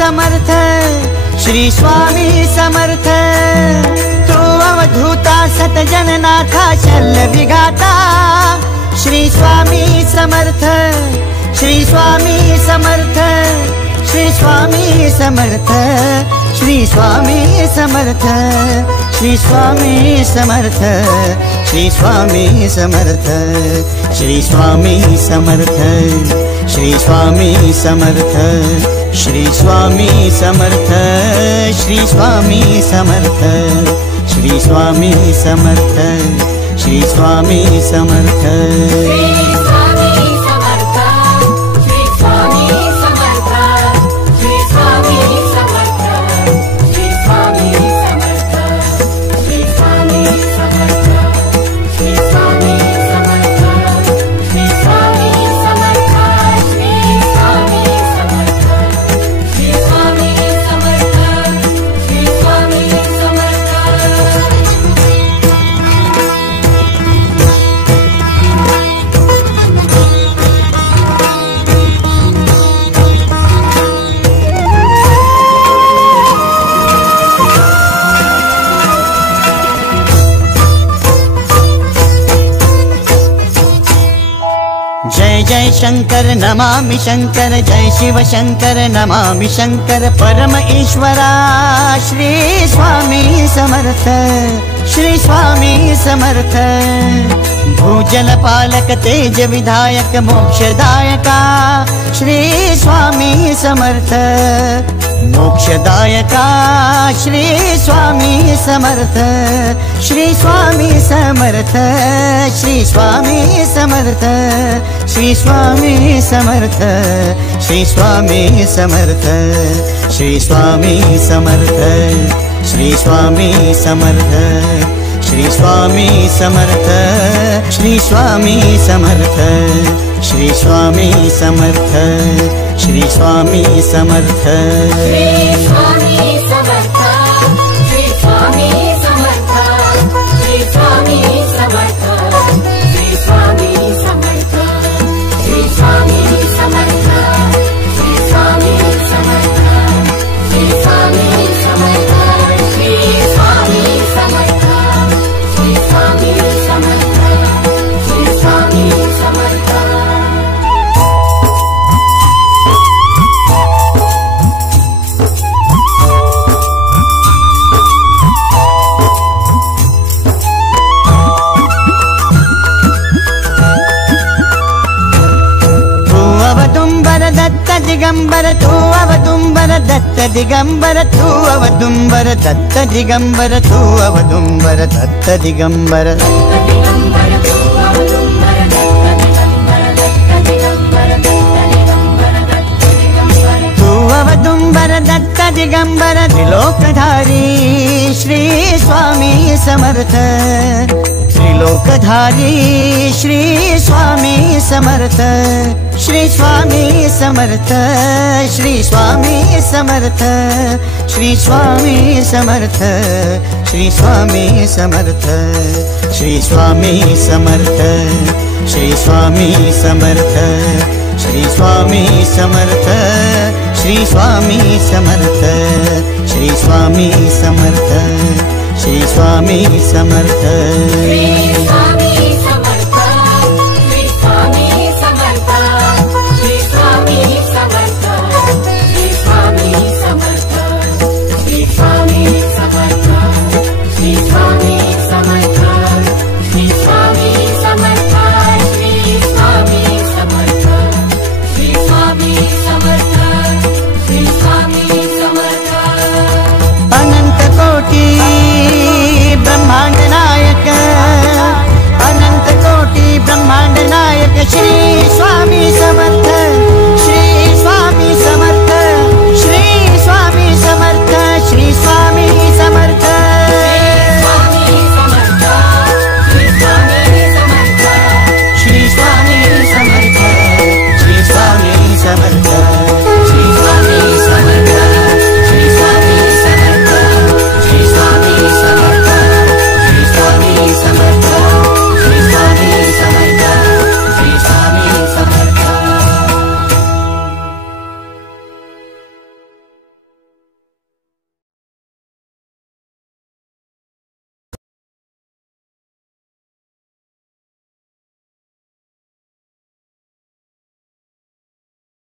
समर्थ, श्री स्वामी समर्थ। तू अवधूता सतजननाथा शल्य विघाता, श्री स्वामी समर्थ, श्री स्वामी समर्थ, श्री स्वामी समर्थ, श्री स्वामी समर्थ, श्री स्वामी समर्थ, श्री स्वामी समर्थ, श्री स्वामी समर्थ, श्री स्वामी समर्थ, श्री स्वामी समर्थ, श्री स्वामी समर्थ, श्री स्वामी समर्थ, श्री स्वामी समर्थ। जय जय शंकर नमामि शंकर, जय शिव शंकर नमामि शंकर। परम ईश्वरा श्री स्वामी समर्थ, श्री स्वामी समर्थ। भूजल पालक तेज विधायक मोक्षदायका, श्री स्वामी समर्थ, मोक्षदायका श्री स्वामी समर्थ, श्री स्वामी समर्थ, श्री स्वामी समर्थ, श्री स्वामी समर्थ, श्री स्वामी समर्थ, श्री स्वामी समर्थ, श्री स्वामी समर्थ, श्री स्वामी समर्थ, श्री स्वामी समर्थ, श्री स्वामी समर्थ, श्री स्वामी समर्थ। श्री स्वामी समर्थ, श्री स्वामी समर्थ, श्री स्वामी समर्थ, श्री स्वामी समर्थ, श्री स्वामी समर्थ, श्री स्वामी समर्थ, श्री स्वामी समर्थ, श्री स्वामी समर्थ, श्री स्वामी समर्थ, श्री स्वामी समर्थ। दिगंबर तू अवदुंबर दत्त दिगंबर तू अवदुंबर दत्त दिगंबर तू अवदुंबर दत्त दिगंबर। तू अवदुंबर दत्त दिगंबर त्रिलोकधारी श्री स्वामी समर्थ, त्रिलोकधारी श्री स्वामी समर्थ, श्री स्वामी समर्थ, श्री स्वामी समर्थ, श्री स्वामी समर्थ, श्री स्वामी समर्थ, श्री स्वामी समर्थ, श्री स्वामी समर्थ, श्री स्वामी समर्थ, श्री स्वामी समर्थ, श्री स्वामी समर्थ, श्री स्वामी समर्थ। श्री